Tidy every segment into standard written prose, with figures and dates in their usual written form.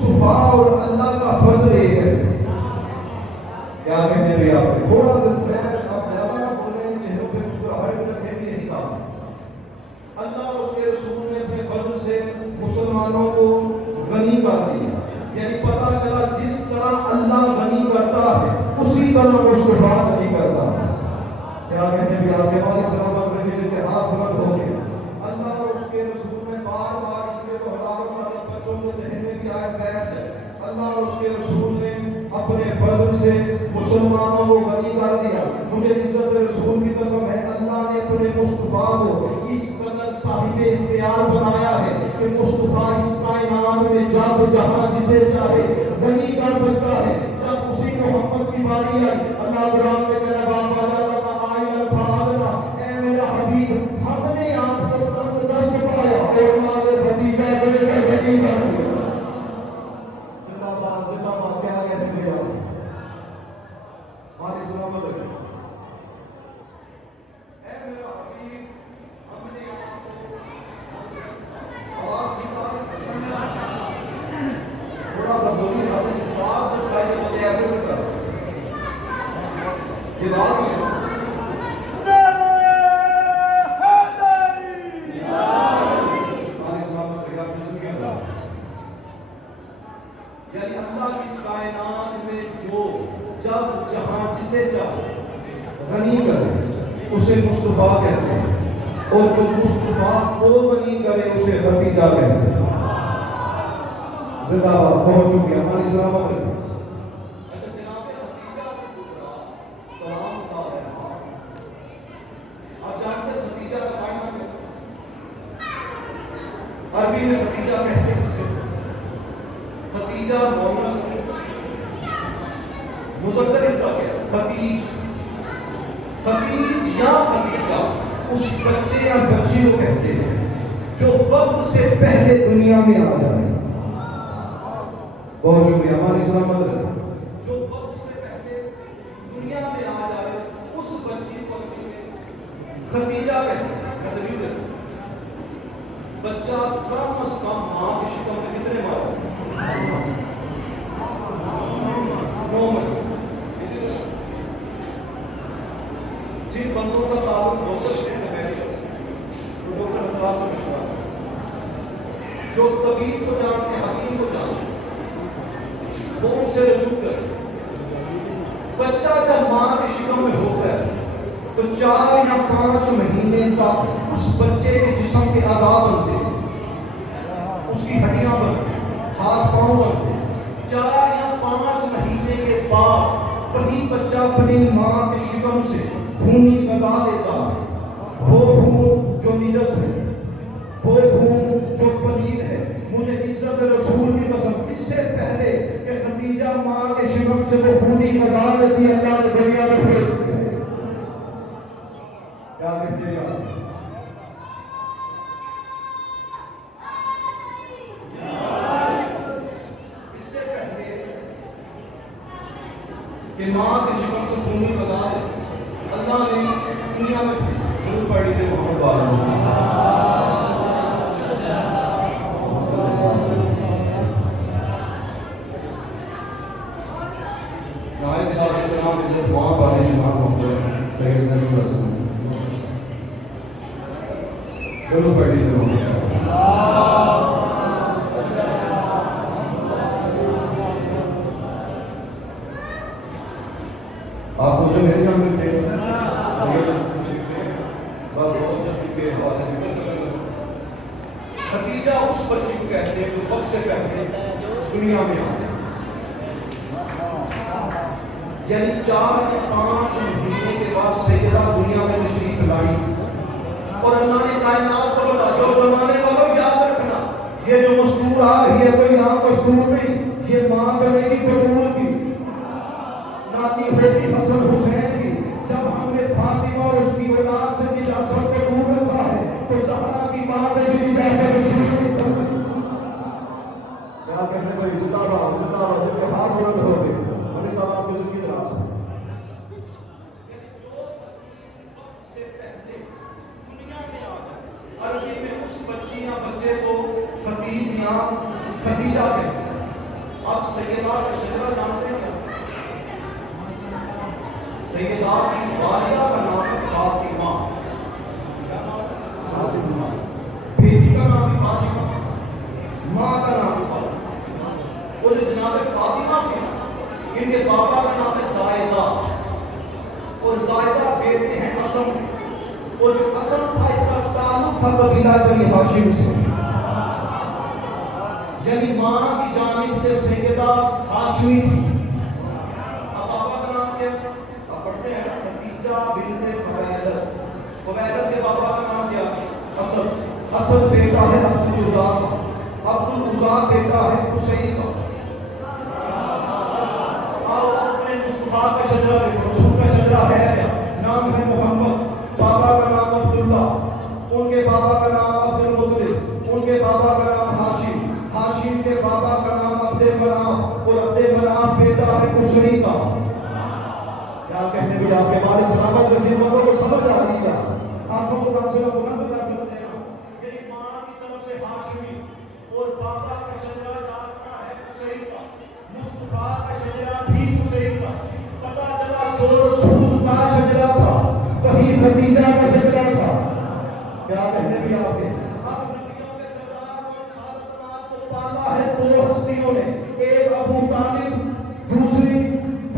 مصطفیٰ اور اللہ کا فضل ایک ہے. کیا کہنے بھی آپ نے تھوڑا سا آپ زیادہ نہ بولیں, چہروں پہ مسکراہٹ رکھیں بھی یہی کام ہے. اللہ اور اس کے رسول نے اپنے فضل سے مسلمانوں کو غنی کر دیا. یعنی پتہ چلا جس طرح اللہ غنی کرتا ہے اسی طرح مصطفیٰ غنی کرتا ہے. کیا کہنے بھی آپ کے مالک سلامت رکھے جن کے ہاتھ بلند ہو گئے. اللہ اور اس کے رسول نے بار بار اس کے دہراؤں والے بچوں کے ذہن میں بھی آیت بیٹھ جائے. اللہ اور اس کے رسول نے اپنے فضل سے مسلمانوں کو غنی کر دیا. مجھے عزت رسول کی قسم ہے, اللہ نے اپنے مصطفیٰ کو اس قدر صاحب اختیار بنایا ہے کہ مصطفیٰ اس کائنات میں جب جہاں جسے چاہے غنی کر سکتا ہے. جب اسی محمد کی باری آئی, اللہ قرآن میں کہہ رہا باپ اے میرا حبیب ہم نے آپ کو تندرست پایا اور مال خدیجہ کو لے کر غنی کر دیا. زندہ باد کیا کہنے لگے آپ ہماری سلامت رکھے. اے میرا حبیب ہم نے آپ کو آواز تھوڑا سا بولی انصاف سے بتائیے بندے ایسے سے کر یہ بات ہے. یعنی اللہ کی اس کائنات میں جو جب جہاں جسے چاہے غنی کرے اسے مصطفیٰ کہتے ہیں, اور جو مصطفیٰ کو غنی کرے اسے خدیجہ کہتے ہیں. زندہ باد, بہت شکریہ, ہماری سلامت رکھیں. اچھا جناب خدیجہ کو سلام ہوتا ہے. آپ جانتے ہیں خدیجہ کا معنی کیا ہے؟ عربی میں خدیجہ کہتے ہیں اسے خدیجہ مونس مذکر اس کا کیا ہے خدیج. خدیج یا خدیجہ اس بچے یا بچی کو کہتے ہیں جو وقت سے پہلے دنیا میں آ جائے. بہت شکریہ, ہماری سلامت رہے. جو وقت سے پہلے دنیا میں آ جائے اس بچی کو خدیجہ کہتے ہیں. بچہ کم از کم ماں کے شکم میں کتنے مارے؟ 9 مہینے. جن بندوں کا تعلق ڈاکٹر سے میڈیکل سے, جو ڈاکٹر حضرات سے مشورہ ہے, جو طبیب کو جانتے ہیں, حکیم کو جانتے ہیں, وہ ان سے رجوع کریں. بچہ جب ماں کے شکم میں ہوتا ہے تو 4 یا 5 مہینے تک اس بچے کے جسم کے اعضاء بنتے ہیں, اس کی ہڈیاں بنتی ہیں, ہاتھ پاؤں بنتے ہیں. 4 یا 5 مہینے کے بعد وہی بچہ اپنی ماں کے شکم سے خونی غذا لیتا ہے. وہ خون جو نجس ہے, وہ خون جو پلید ہے. مجھے عزت رسول کی قسم اس سے پہلے کہ خدیجہ ماں کے شکم سے وہ خونی غذا لیتی ہے, اللہ نے دنیا میں بھیج دیا. کیا کہتے ہیں آپ؟ اس سے پہلے کہ ماں کے شکم سے خونی غذا لیتی اللہ نے دنیا میں درود پڑھ لیجیے محمد والے. نائب خادم کے نام سے دعا پڑھنے کی بات ہوتا ہے. سید نبی رسول درود پڑھ لیجیے محمد. آپ مجھے میرے نام میں تھے بس خدیجہ اس بچی کو کہتے ہیں جو وقت سے پہلے دنیا میں آ جائے. یعنی 4 یا 5 مہینے کے بعد سیدہ دنیا میں تشریف لائی اور اللہ نے کائنات کو بتا دو زمانے والوں یاد رکھنا یہ جو مستور آ رہی ہے کوئی نام مستور نہیں, یہ ماں بنے گی بطول کی, ناتی ہوتی حسن حسین کی. جب ہم نے فاطمہ اور اس کی اولاد سے نجاست کو دور رکھا ہے تو زہرا کی ماں نے بھی نجاست کو چھین نہیں سکتی. کیا کہنے بھائی, زندہ باد جن کے ہاتھ بلند ہو گئے. ہمیں صاحب آپ کو زندگی دراز ہے. جو سے پہلے دنیا میں آ جائے عربی میں اس بچی یا بچے کو خدیج یا خدیجہ کہتے ہیں. سیدہ کا شجرہ جانتے ہیں کیا؟ سیدہ کی والدہ کا نام ہے فاطمہ، بیٹی کا نام ہے فاطمہ، ماں کا نام ہے فاطمہ۔ وہ جو جناب فاطمہ تھے ان کے بابا کا نام ہے زائدہ، اور زائدہ بیٹے ہیں اسم، اور جو اسم تھا اس کا تعلق تھا قبیلہ بنی ہاشم سے، یعنی ماں کی جانب سے سیدہ ہاشمی تھی۔ اب بابا کا نام کیا؟ آپ پڑھتے ہیں خدیجہ بنت خویلد، خویلد کے بابا کا نام کیا؟ اسد، اسد بیٹا ہے عبدالعزیٰ، عبدالعزیٰ بیٹا ہے قصی کا۔ آؤ اپنے مصطفیٰ کا شجرہ دیکھو، رسول کا شجرہ ہے کیا؟ نام ہے محمد، بابا کا نام عبداللہ، ان کے بابا کا نام عبدالمطلب، ان کے بابا کا نام ہاشم، ہاشم کے بابا کا نام عبد مناف، اور عبد مناف بیٹا ہے قصی کا۔ کیا کہنے بھی آپ کے بارے سلامت رکھیں، لوگوں کو سمجھ آ رہی ہے؟ آنکھوں کو کام سے بلند کر سکتے ہیں۔ میری ماں کی طرف سے ہاشمی اور بابا کا شجرہ جانتا ہے قصی کا، مصطفیٰ کا شجرہ بھی قصی کا۔ پتہ چلا جو رسول کا شجرہ تھا وہی خدیجہ کا شجرہ تھا۔ کیا کہنے بھی آپ کے؟ اب نبیوں کے سردار اور سعادت کو پالا ہے دو ہستیوں نے، ایک ابو طالب، دوسری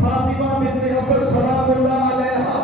فاطمہ بنت اسد سلام اللہ علیہا،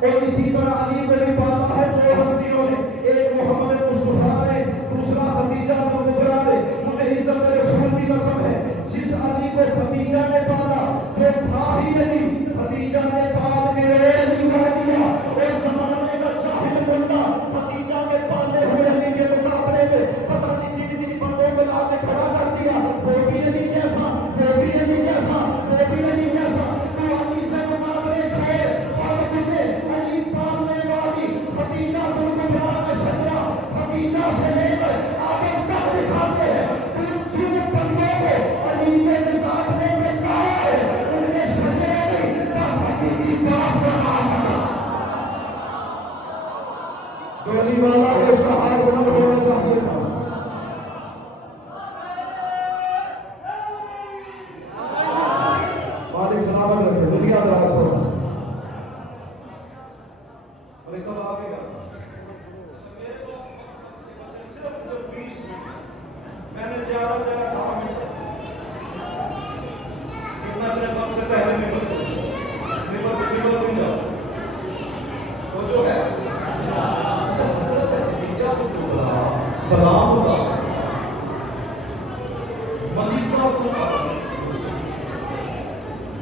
اور اسی طرح علی کو بھی پالا ہے دو ہستیوں نے، ایک محمد مصطفیٰ نے، دوسرا خدیجہ کبریٰ نے۔ مجھے عزت رسول کی قسم ہے، جس علی کو خدیجہ نے پالا جو تھا ہی علی، خدیجہ نے پال کے نہیں کر دیا، اور زمانے کا جاہل بندہ خدیجہ کے پالے ہوئے علی کے مقابلے میں پتہ نہیں کتنی بندوں کو لا کے کھڑا کر دیا، وہ بھی علی جیسا، وہ بھی علی جیسا، وہ بھی علی جیسا۔ تو علی سے مقابلے چھوڑ اور مجھے علی پالنے والی خدیجہ کبریٰ کا شجرہ، خدیجہ سے لے کر آگے تک دکھاتے ہیں۔ ان جن بندوں کو علی کے مقابلے میں لایا ہے ان نے شجرے نہیں بس حقیقی باپ کا نام ہے۔ جو علی والا ہے اس کا ہاتھ بلند ہونا چاہیے تھا۔ مالک سلامت رکھے، زندگی دراز ہو۔ اور یہ سب آگے کا صرف جو 20 منٹ میں نے زیادہ سے زیادہ کہا میں اپنے وقت سے پہلے ممبر سے ممبر کو چلو نہیں جاتا وہ جو ہے حضرت خدیجہ سلام اللہ ملیکہ کو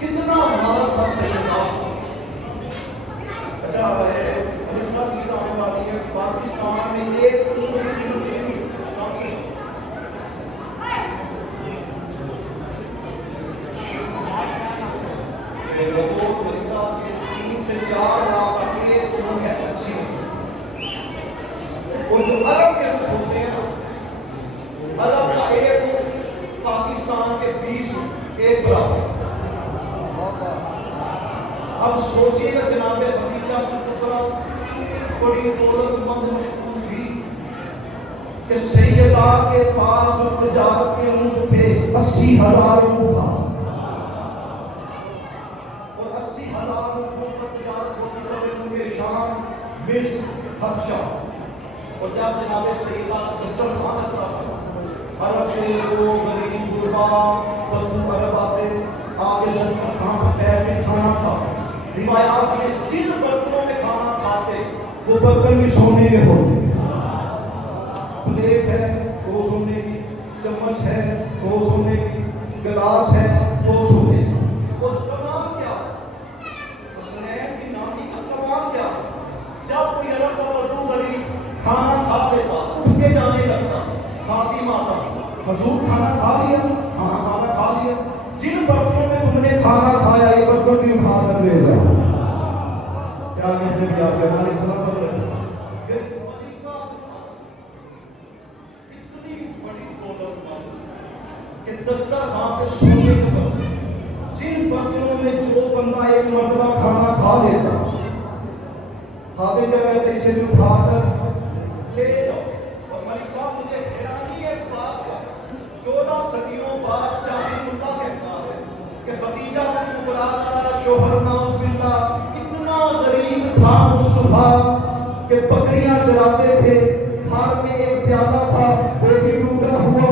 کتنا مال تھا سیدہ۔ اچھا ہے علی صاحب کی آنے والی ہے پاکستان میں ایک سے 4 لاکھ ایک ہے اچھی اور جو عرب کے ہوتے ہیں عرب کا ایک پاکستان کے 20 ایک برابر۔ اب سوچئے جناب خدیجہ کبریٰ بڑی دولت مند مشہور تھی کہ سیدہ کے پاس جو تجارت کے اونٹ تھے 80,000 اونٹ تھا، اور 80,000 اونٹوں پر تجارت ہوتی تھی ان کے شام، مصر، حبشہ۔ اور جب جناب سیدہ دسترخوان چلتا تھا عرب کے لوگ غریب غربا بدو عرب آتے آگے دسترخوان پر بیٹھ کے کھانا کھا۔ روایات میں جن برتنوں میں کھانا کھاتے وہ برتن بھی سونے کے ہوتے، پلیٹ ہے 2 سونے کی، چمچ ہے 2 سونے کی، گلاس ہے 2 سونے کی۔ اور کمال کیا حسنین کی نانی کا کمال کیا، جب کوئی عرب کا بدو غریب کھانا کھا لیتا اٹھ کے جانے لگتا، خادم آتا حضور کھانا کھا لیا؟ ہاں کھانا کھا لیا۔ جن برتنوں میں تم نے کھانا کھایا یہ برتن بھی اٹھا کر لے جاؤ۔ کیا کہنے بھی آپ کے ہمارے سلامت رہے۔ اتنی بڑی دولت کہ دسترخوان پہ سونے کا جن برتنوں میں جو بندہ ایک مرتبہ کھانا کھا لیتا خادم کیا کہتے اسے بھی اٹھا کر لے جاؤ۔ اور ملک صاحب مجھے حیرانی ہے اس بات کا 14 صدیوں بعد جاہل ملا کہتے شوہر ناؤز باللہ اتنا غریب تھا مصطفیٰ کہ بکریاں چراتے تھے، ہاتھ میں ایک پیالہ تھا وہ بھی ٹوٹا ہوا،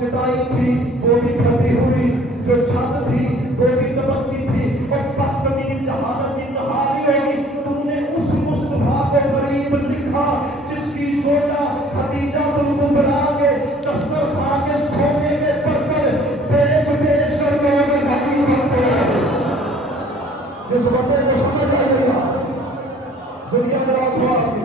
چٹائی تھی وہ بھی پھٹی ہوئی، جو چھت تھی وہ بھی ٹپکتی تھی، اور بدتمیز جہالت انتہائی ہوگی۔ تو نے اس مصطفیٰ کو غریب لکھا جس کی سوچا خدیجہ تم کو بلا کے دستر کھا کے سونے کے برتن بیچ بیچ کر لوگ غریب ہوتے ہیں۔ جس بندے کو سمجھ آئے گا زندگی دراز ہوا آپ کی،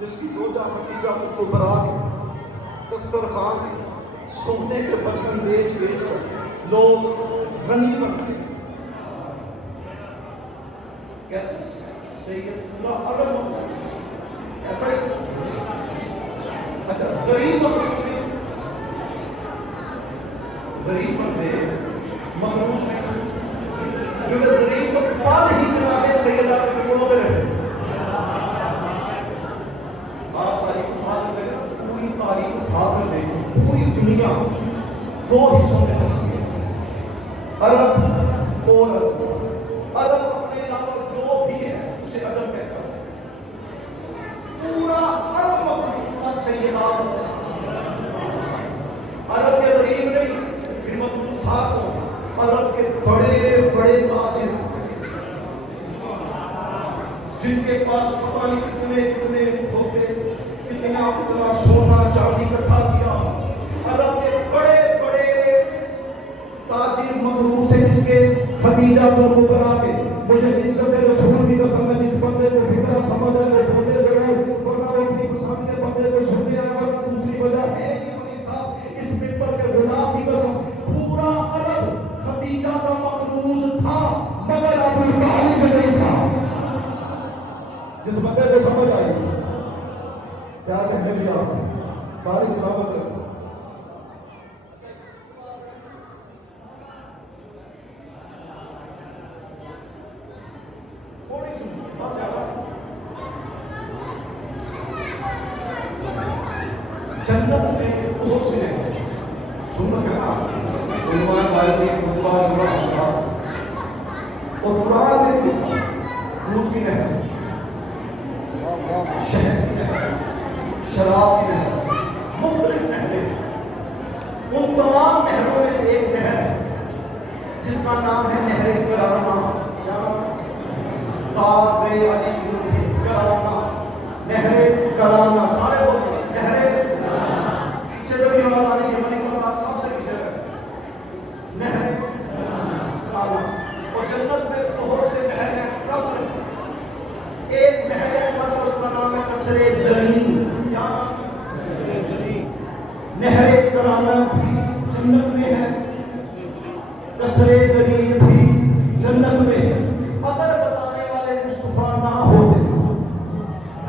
جس کی سوچا خدیجہ تم کو بلا کے دسترخوان سونے کے برتن بیچ بیچ کر لوگ غنی بنتے ہیں۔ کہتے ہیں سید اللہ عرب ایسا ہی، اچھا غریب غریب بندے مغروض نہیں، جو کہ غریب کو پال ہی جناب سیدہ کے ٹکڑوں پہ رہے۔ آپ تاریخ اٹھا کر دیکھیں، پوری تاریخ اٹھا کر دیکھیں، پوری دنیا دو حصوں میں تقسیم ہے، عرب اور عجم۔ عرب اپنے علاوہ جو بھی ہے اسے عجم کہتا ہے۔ پورا عرب مقبوض سیدہ عرب کے غریب نہیں، پھر مقبوض تھا کون؟ عرب کے بڑے بڑے تاجر جن کے پاس پتہ نہیں کتنے کتنے ہوتے، کتنا سونا چاندی اکٹھا کیا۔ عرب کے بڑے بڑے تاجر مغروض ہیں جس کے خدیجہ تم کو بلا کے مجھے عزت رسول کی قسم ہے، جس بندے کو فکرہ سمجھ ہے وہ بولے ضرور، ورنہ وہ اپنی پسند کے بندے کو سنتے ہیں، ورنہ دوسری وجہ ہے کہ ولی صاحب اس ممبر کے غلام کی قسم پورا عرب خدیجہ کا مغروض تھا مگر ابو طالب نہیں تھا۔ جس بندے کو سمجھ آئی کیا کہنے لیا بارک سلامت رکھو۔ جنت میں بہت سے ہیں، سننا کہنا عنوان بازی خطبہ شبہ احساس اور قرآن میں دودھ کی نہر، شہد کی نہر، شراب کی نہر، مختلف نہریں، ان تمام نہروں میں سے ایک نہر ہے جس کا نام ہے نہر کرامہ۔ کاف رے الف نون کرامہ، نہر کرامہ، سارے بولتے ہیں نہر پیچھے جو بھی آواز آ رہی ہے ملک صاحب آپ سب سے پیچھے رہے، نہر کرامہ۔ اور جنت میں بہت سے نہر ہیں، قصر ایک نہر ہے قصر، اس کا نام ہے قصر زرین، یا نہر کرامہ بھی جنت میں ہے، قصر زرین بھی جنت میں ہے۔ اگر بتانے والے مصطفیٰ نہ ہوتے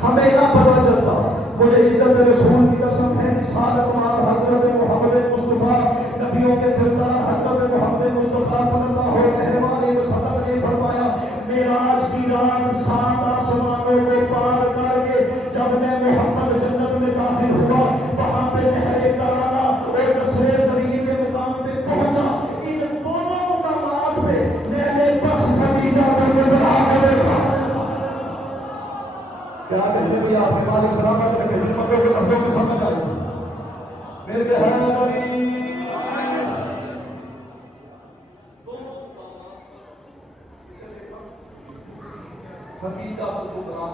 ہمیں نہ پتا چلتا، مجھے عزت رسول کی قسم ہے، رسالت مار حضرت محمد مصطفیٰ نبیوں کے سردار حضرت محمد مصطفیٰ صلی اللہ علیہ وسلم نے فرمایا معراج کی رات 7 آسمانوں کو پار کر کے جب میں محمد جنت میں داخل ہوا، وہاں پہ نہر کرامہ اور قصر زرین کے مقام پہ پہنچا۔ ان دونوں مقامات پہ میں نے بس خدیجہ کو بلا کر دیکھا۔ کیا کہتے ہیں آپ کے مالک سلامت رکھے، جن مطلب کے لفظوں کو سمجھ آئی میرے حیدری خدیجہ کو بلا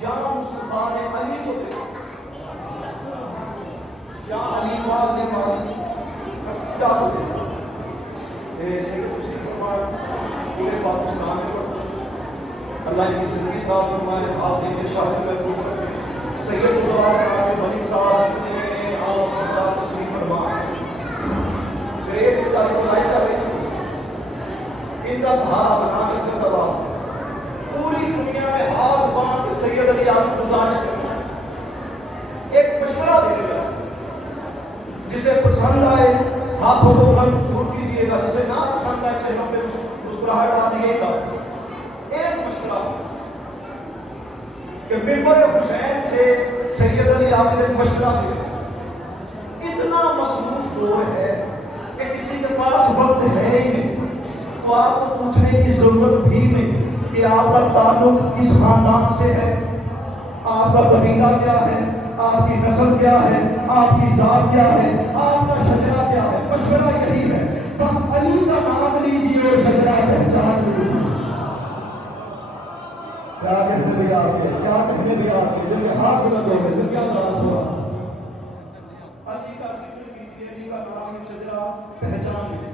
یا مصطفیٰ نے علی کو دیکھا، یا علی والے والی خدیجہ کو دیکھا۔ ایسے کچھ نہیں فرمایا، پورے پاکستان میں اللہ کی زندگی کا فرمائے، حاضرین کے شاہ سے محفوظ رکھے۔ سید اللہ ملک صاحب نے آپ مزار تشریف فرمائے، گریس کی تاریخ سنائی چاہے ان کا سہارا بنا کے سے سوال پوری دنیا میں ہاتھ باندھ کے سید علی آپ کو گزارش کرتا ہے، ایک مشورہ دے دیا، جسے پسند آئے ہاتھوں کو بلند ضرور کیجیے گا، جسے نہ پسند آئے چہروں پہ مسکراہٹ آنے گا۔ ایک مشورہ کہ ممبر حسین سے سید علی آپ نے مشورہ دیا، زور ہے کہ کسی کے پاس وقت ہے ہی نہیں تو آپ کو پوچھنے کی ضرورت بھی نہیں کہ آپ کا تعلق کس خاندان سے ہے، آپ کا قبیلہ کیا ہے، آپ کی نسل کیا ہے، آپ کی ذات کیا ہے، آپ کا شجرہ کیا ہے۔ مشورہ یہی ہے، بس علی کا نام لیجیے اور شجرہ پہچان لیجیے۔ کیا کہنے بھی آپ کے، کیا کہنے بھی آپ کے، جن کے ہاتھ بلند ہو گئے، جن کا انداز ہوا، علی کا ذکر کیجیے، علی کا نام شجرہ پہچان لیجیے۔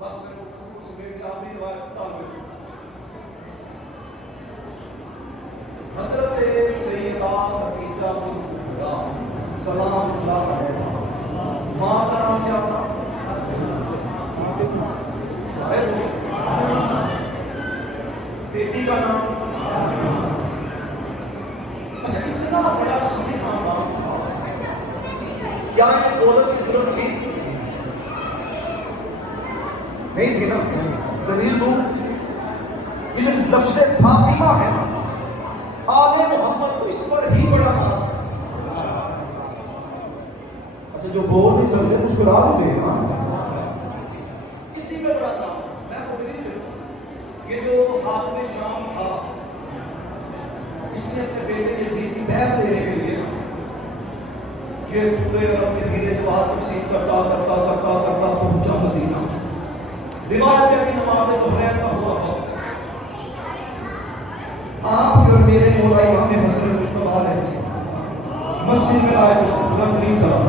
بس میں گفتگو سمیت آخری روایت بتا دوں۔ حضرت سیدہ خدیجہ بنت خویلد سلام اللہ علیہا، ماں کا نام کیا تھا؟ بیٹی کا نام؟ اچھا، اتنا بڑا صحیح خاندان تھا، کیا انہیں دولت کی ضرورت تھی؟ نہیں تھی نا۔ دلیل دوں، یہ جو لفظ فاطمہ ہے نا، آل محمد کو اس پر ہی بڑا ناز ہے۔ اچھا، جو بول نہیں سکتے مسکرا دے نا، اسی میں بڑا ناز ہے۔ میں کو دلیل دوں، یہ جو حاکم شام تھا، اس نے اپنے بیٹے یزید کی بیعت لینے کے لیے یہ پورے عرب کے ہیرے جواہرات تقسیم کرتا پہنچا مدینہ۔ روایت ہے کہ نماز ظہر کا ہوا وقت، آپ اور میرے مولا امام حسن مصطفیٰ علیہ السلام مسجد میں آئے تو بلند ترین سلام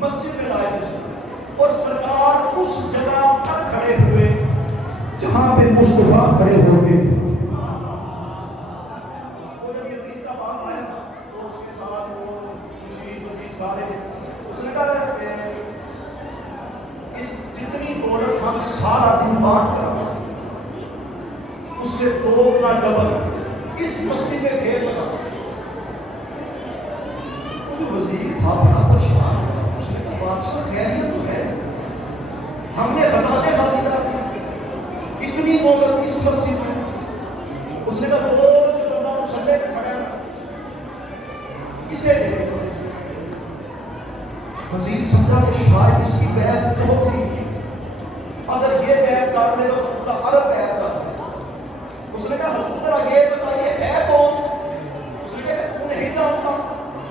مسجد میں آئے تھے اور سرکار اس جگہ پر کھڑے ہوئے جہاں پہ مصطفیٰ کھڑے ہوتے تھے۔ وہ جب یزید کا باپ آیا تو اس کے ساتھ وہ مشید سارے اس نے کہا اس جتنی دولت ہم سارا دن بانٹ کر اس سے دو گنا ڈبل اس مسجد میں ڈھیر لگا۔ وہ جو وزیر تھا بڑا پریشان، اس نے کہا بادشاہ خیریت تو ہے، ہم نے خزانے خالی کر دی، اتنی دولت اس مسجد میں۔ اس نے کہا وہ جو بندہ مسلح پہ کھڑا ہے اسے دے۔ وزیر سمجھا کہ شاید اس کی بیعت تو ہوگی، اگر یہ بیعت کر لے تو پورا عرب بیعت کر لے۔ اس نے کہا حضور ذرا یہ بتائیے ہے کون؟ اس نے کہا تو نہیں جانتا،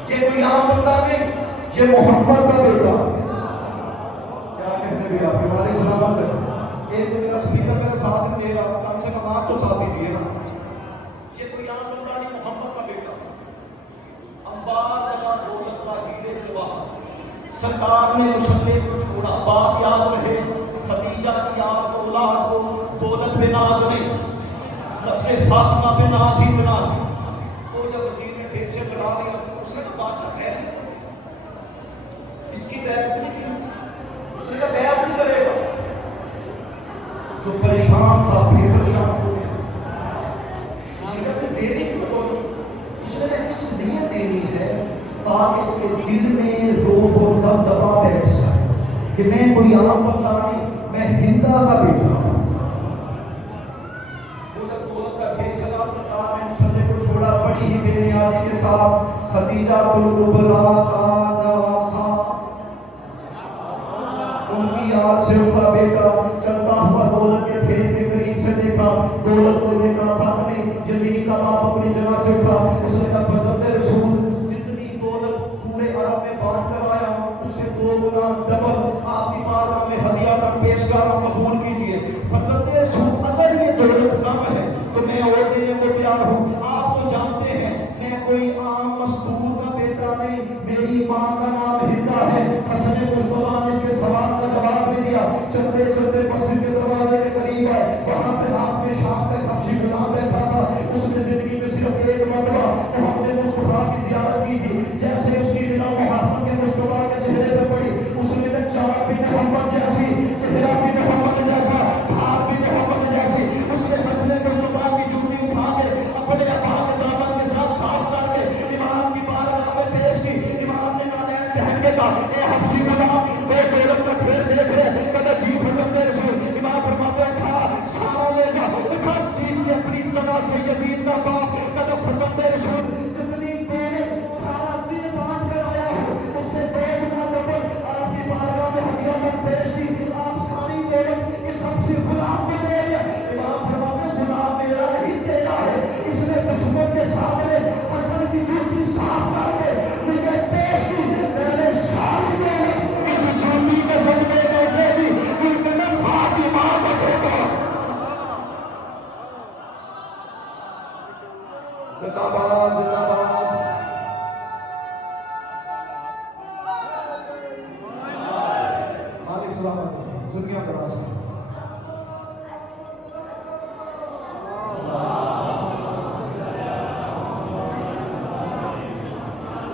یہ کوئی عام بندہ نہیں، یہ محمد کا بیٹا۔ کیا کہنے بھی آپ کے مالک سلامت ہے، ایک تو میرا سپیکر میرے ساتھ نہیں دے گا، کم سے کم آپ تو ساتھ دیجیے نا۔ یہ کوئی عام بندہ نہیں، محمد کا بیٹا۔ انبار جگہ دولت کا ہیرے جواہر، سرکار نے مسلح کو چھوڑا۔ بات یاد رہے، خدیجہ کی یاد اولاد کو دولت پہ ناز نہیں، لفظ فاطمہ پہ ناز ہی بنا دی۔ وہ جب وزیر نے ڈھیر سے بلا دیا، اس نے کہا بادشاہ خیر اس کی بیعت نہیں کی۔ اس نے کہا بیعت نہیں کرے گا۔ جو پریشان تھا پھر پریشان ہو گیا۔ اس نے کہا تو دیری کیوں کرو؟ اس نے کہا اس لیے دیری ہے تاکہ اس کے دل میں روب و دبدبا بیٹھ جائے کہ میں کوئی عام بندہ نہیں، میں ہندا کا بیٹا ہوں۔ وہ جب دولت کا ڈھیر لگا، سرکار نے مسلح کو چھوڑا، بڑی ہی بے نیازی کے ساتھ خدیجہ الکبریٰ کا نواسا، ان کی یاد سے ان کا بیٹا چلتا ہوا دولت کے ڈھیر کے قریب سے دیکھا، دولت کو دیکھا تھا نہیں، یزید کا باپ اپنی جگہ سے اٹھا۔ اس نے کہا حضرت رسول پورے عرب میں بانٹ کر آیا ہوں، اس سے دو گنا ڈبل آپ کی بارگاہ میں ہدیہ کا پیش کر قبول کیجیے۔ حضرت رسول اگر یہ دولت کم ہے تو میں اور دینے کو تیار ہوں۔ آپ تو جانتے ہیں میں کوئی عام مزدور کا بیٹا نہیں، میری ماں کا نام ہندا ہے۔ حسن مصطفیٰ نے اس کے سوال کا جواب دے دیا۔ چلتے چلتے مسجد کے دروازے کے قریب آئے، وہاں پہ ہاتھ میں شام کا حبشی غلام بیٹھا تھا۔ اس نے زندگی میں صرف ایک مرتبہ محمد مصطفیٰ کی زیارت کی تھی۔ جیسے اس کی نگاہ محاسن کے مصطفیٰ کے چہرے پہ پڑی، اس نے چار بھی محمد جیسی، چہرہ بھی محمد جیسا، ہاتھ بھی محمد جیسی۔ اس نے حضرت مصطفیٰ کی جوتی اٹھا کے اپنے ابا کے دامن کے ساتھ صاف کر کے امام کی بارگاہ میں پیش کی۔ امام نے نالین پہن کے کہا اے حبشی غلام، وہ دولت کا ڈھیر دیکھ رہے، کہتا جی حضرت رسول۔ امام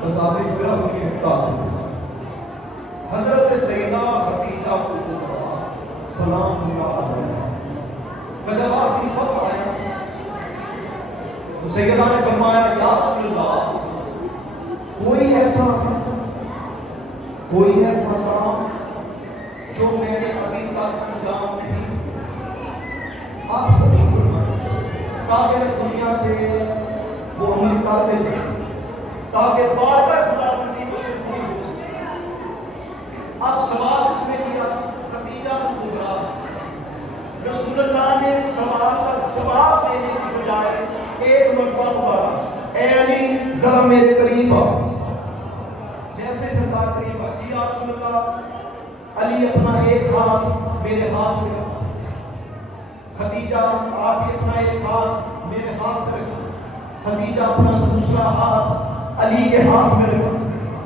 مصابیح پہ اپنی کتاب حضرت سیدہ خدیجہ کو سلام علیہ جب آخری وقت آیا تو سیدہ نے فرمایا یا رسول اللہ کوئی ایسا کام جو میں نے ابھی تک انجام نہیں آپ قریب فرمائیں تاکہ میں دنیا سے وہ عمل کرتے جائیں تاکہ بار بار خدا بندی کو سکون ہو سکے. اب سوال اس نے کیا خدیجہ کبریٰ رسول اللہ نے سوال کا جواب دینے کی بجائے ایک مرتبہ پڑھا اے علی ذرا میرے قریب آ. جیسے سرکار قریب آ جی یا رسول اللہ علی اپنا ایک ہاتھ میرے ہاتھ میں رکھا خدیجہ آپ بھی اپنا ایک ہاتھ میرے ہاتھ میں رکھا خدیجہ اپنا دوسرا ہاتھ علی کے ہاتھ میں رکھا.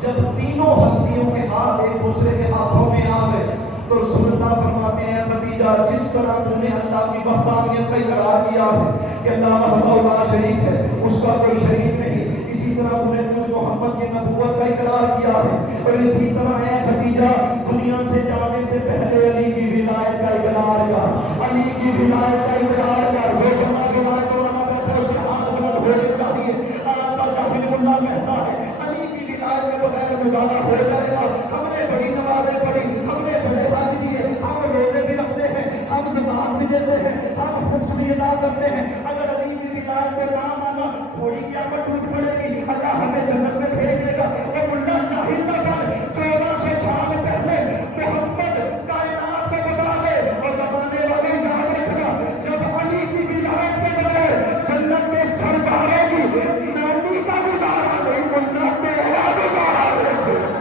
جب تینوں ہستیوں کے ہاتھ ایک دوسرے کے ہاتھوں میں آ گئے تو رسول اللہ فرماتے ہیں خدیجہ جس طرح تم نے اللہ کی وحدانیت کا اقرار کیا ہے کہ اللہ وحدہ لا شریک ہے اس کا کوئی شریک نہیں اسی طرح تم نے مجھ محمد کی نبوت کا اقرار کیا ہے اور اسی طرح ہے خدیجہ دنیا سے جانے سے پہلے علی کی ولایت کا اقرار کر علی کی ولایت کا اقرار کر جو بنا ولایت کو وہاں پہ سے ہاتھ بلند ہونے چاہیے. آج کا جاہل ملا کہتا ہے علی کی ولایت کے بغیر گزارا ہو جائے گا. ہم نے بڑی نمازیں پڑھی ہم نے بڑے حج کیے ہم روزے بھی رکھتے ہیں ہم زکات بھی دیتے ہیں ہم خود بھی ادا کرتے ہیں اگر علی کی ولایت کو نہ مانا تھوڑی قیامت ٹوٹ پڑے گی اللہ ہمیں جنت میں بھیج دے گا. اور ملا جاہل نہ کر 1400 سال پہلے محمد کائنات سے بتا دے اور زمانے والے یاد رکھنا جب علی کی ولایت سے بغیر جنت کے سرکاروں کی نانی کا گزارا نہیں ملا تیرا گزارا نہیں.